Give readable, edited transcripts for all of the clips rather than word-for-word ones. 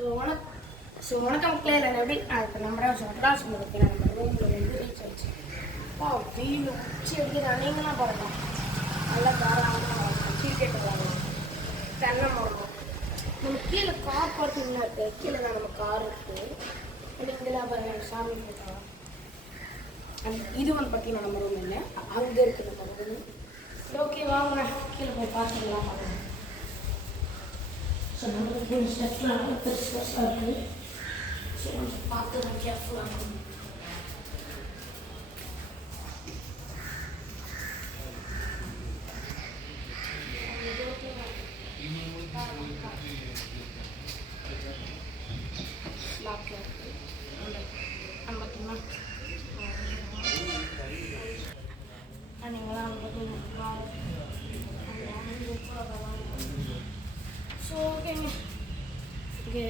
வணக்கம் மக்களே, நான் எப்படி இப்போ நம்ம மெட்ராஸ் இருக்கேன். நம்ம ரூமில் வந்து ரீச் ஆயிடுச்சு. வெயில் உச்சி அடிக்கிறது. நீங்களாம் பாருங்கள், நல்லா தாராளமாக கிரிக்கெட் விளாடலாம், தென்னை மரம். நம்ம கீழே கார் பார்க்கிங்லாம் இருக்குது. கீழே தான் நம்ம கார் இருக்குது. நீங்களாம் பாருங்கள், சாமி போட்டோம். இது வந்து பார்த்தீங்கன்னா நம்ம ரூம் இல்லை, அங்கே இருக்குது நம்ம ரூம். ஓகே வாங்க கீழே போய் பார்த்துக்கலாம். பாருங்கள். ஸோ நம்மளுக்கு ஸ்டெப்லாம் பெருசாக இருக்குது. ஸோ கொஞ்சம் பார்த்து தான் கேர்ஃபுல்லாக இருக்கணும். நீங்களாம் ஸோ ஓகேங்க, இங்கே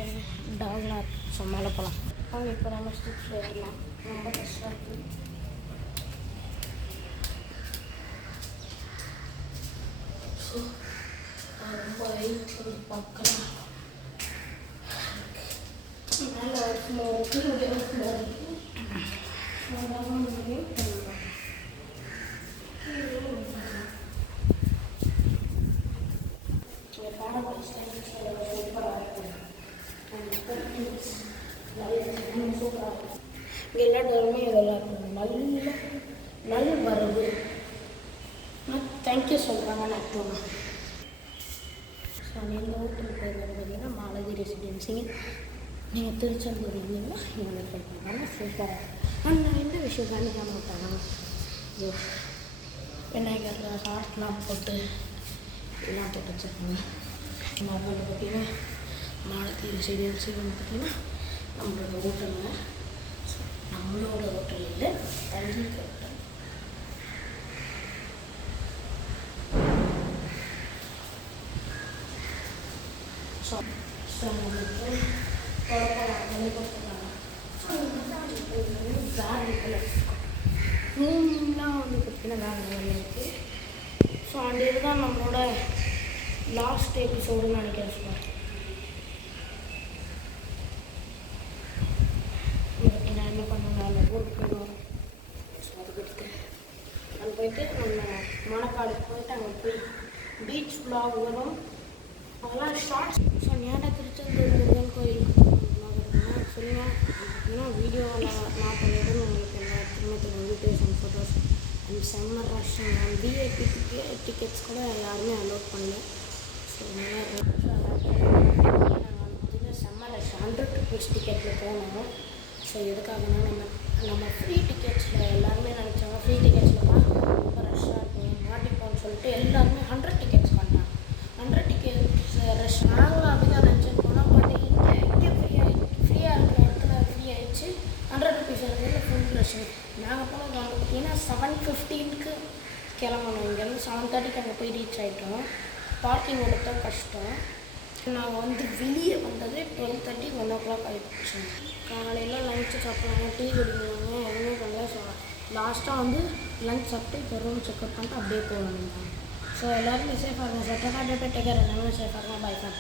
டாக்லாம் இருக்குது. ஸோ மேலே போகலாம். அவங்க இப்போ நம்ம ஸ்டிப்ஸ் ஏறலாம். ரொம்ப கஷ்டம் இருக்குது. ஸோ ரொம்ப வெயிட் பண்ணி பார்க்கலாம். மேலே ஒரு ஃப்ளோர் இருக்குது, இங்கே ஒரு ஃப்ளோர் இருக்குது. இங்கே எல்லா டோருமே இதெல்லாம் இருக்கும். நல்ல வருது. தேங்க்யூ சொல்கிறாங்க நட்டுவாங்க. ஸோ நீங்கள் ஹோட்டல் பேர் வந்து பார்த்தீங்கன்னா மாலதி ரெசிடென்சி. நீங்கள் திருச்செந்தூர் இருந்தீங்கன்னா இங்கே ட்ரை பண்ணுவாங்க. சூப்பராக ஆனால் நான் எந்த விஷயம் கண்டிப்பாக மாட்டாங்க. விநாயகரில் ஹார்ட்லாம் போட்டு எல்லாம் போட்டு வச்சுருக்காங்க. நம்ம வந்து பார்த்திங்கன்னா மாலதி ரெசிடென்சி வந்து பார்த்திங்கன்னா நம்மளோட ஹோட்டலுங்க. நம்மளோட ஹோட்டல் இல்லை, தஞ்சிக்கு ஹோட்டல். ஸோ நம்மளுக்கு ரூம்லாம் வந்து பார்த்திங்கன்னா வேறு இருக்குது. ஸோ அந்த இதுதான் நம்மளோட லாஸ்ட் எபிசோடுன்னு நினைக்கிறேன் சார். நான் என்ன பண்ணேன், அந்த ஊருக்கு போயிடுவோம். ஸோ அதுக்கு அங்கே போயிட்டு நம்ம மணக்காடுக்கு போயிட்டு அங்கே போய் பீச் விளாக் வரும், அதெல்லாம் ஷார்ட்ஸ். ஸோ ஞான திருச்செந்தூர் முருகன் கோயிலுக்கு போகணும் சொல்லுங்கள். ஏன்னா வீடியோவில் நான் பண்ணிவிட்டு உங்களுக்கு என்ன திரும்ப வீடியோஸ் அண்ட் ஃபோட்டோஸ் அண்ட் செம்ம ரஷ். நான் விஐபி டிக்கெட்ஸ் கூட யாருமே அலோட் பண்ணல. ஸோ செம்ம ரஷ். 100 rupees டிக்கெட்டில் போனோம். ஸோ எதுக்காகனா நம்ம ஃப்ரீ டிக்கெட்ஸில் எல்லாருமே நினச்சாங்க ஃப்ரீ டிக்கெட்ஸில் தான் ரொம்ப ரஷ்ஷாக இருக்கும் மாட்டிப்போம்னு சொல்லிட்டு எல்லாருமே 100 டிக்கெட்ஸ் பண்ணாங்க. 100 டிக்கெட்ஸ் ரஷ். நாங்களும் அப்படி தான் நினச்சிட்டு போனோம். பட் இங்கே ஃப்ரீயாக இருக்கிற இடத்துல ஃப்ரீ ஆகிடுச்சு. 100 rupees இருக்கிறது ஃபுல் ரஷ். நாங்கள் போனோம் ஏன்னா 7:15க்கு கிளம்பணும். இங்கேருந்து 7:30க்கு அங்கே போய் ரீச் ஆகிட்டோம். பார்க்கிங் எடுத்தா கஷ்டம். நாங்கள் வந்து வெளியே வந்தது 12:30 1 o'clock ஆகிடுச்சு. காலையில் லஞ்சு சாப்பிட்றாங்க, டீ குடிக்கிறாங்க, எதுவுமே பண்ணல. ஸோ லாஸ்ட்டாக வந்து லஞ்ச் சாப்பிட்டு இப்போ ரூம் செக்அப் பண்ணிட்டு அப்படியே போக வேண்டியதான். ஸோ எல்லோருமே சேஃபாக இருக்கும். சார் டேக்கர் எல்லாமே சேஃபாக இருக்கும். Bye sir.